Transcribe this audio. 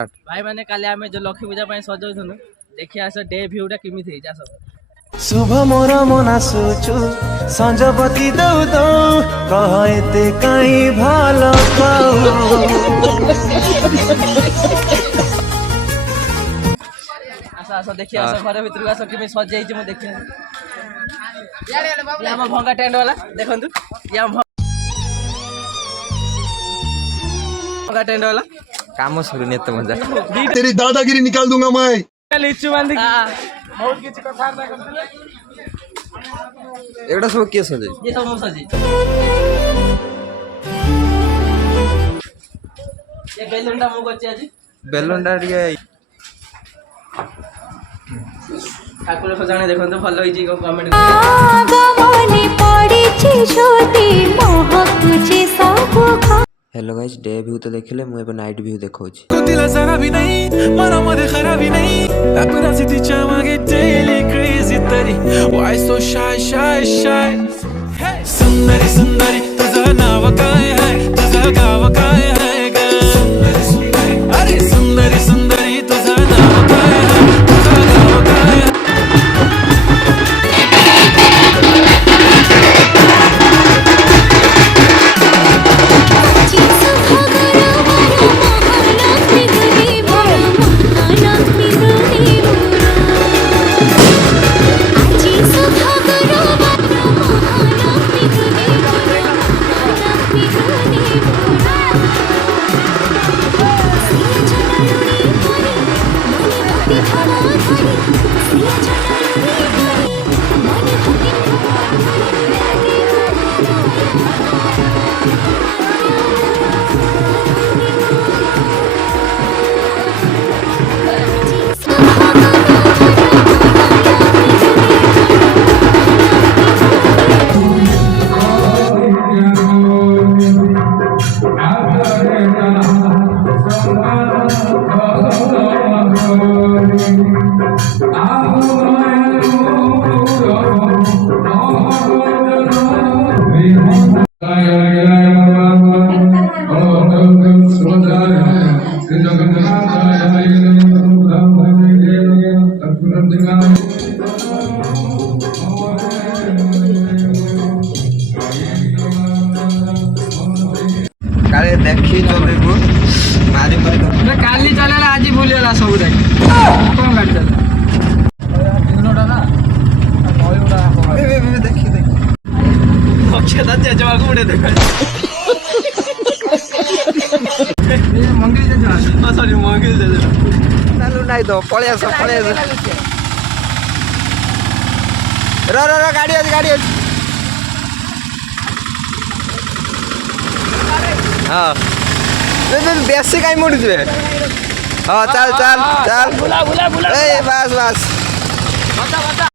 भाई मैंने काली आमे जो लक्ष्मी पूजा ପାଇଁ ସଜଉଥିଲୁ देखिए आस डे व्यूटा केमिति हेइ जास शुभ मोर मना सुचु संजपति दौ दौ कह एते काई भालो पाऊ आस आस देखिए आस घर भीतर आस केमि सजै छी म देखिए या हम भंगा टेंट वाला देखंतु या भंगा टेंट वाला काम सरुनी एत मजा तेरी दादागिरी निकाल दूंगा मैं। लिचु बांधी बहुत किछि कथा करथले एगुड़ा सब किए सजे ये सब सजी ये बेलुंडा मु करछि आज बेलुंडा टिके ठाकुर सजाने देखंतु भलो होई छी कमेंट आगमने पड़िछि छोटी महकुछि सब खा। हेलो गाइस डे व्यू तो देखले मु एबे नाइट व्यू देखौछि दिला सारा भी नहीं मरा मदे खरा भी नहीं अपना सिटी चामागे डेली क्रेजी तरी why so shy shy shy सुंदरी सुंदरी तुझा नाव काय है तुझा गाव काय है ग सुंदरी सुंदरी अरे सुंदरी सुंदरी तुझा नाव काय है तुझा गाव काय है काले देखी तो देखो मारी मारी काली चलेला आज भूली गला सब देख कोन गाड़ी चला दिनोटा ना देखी देखी पक्षे दाचे जवा गुडे देख मंगिल जे जा हां सॉरी मंगिल जे चालू नाही तो पळे आस रो रो रो गाड़ी अछि हाँ बेसी कहीं मुड़ जुए हाँ चल चल चल बुला बुला बुला ए बस बस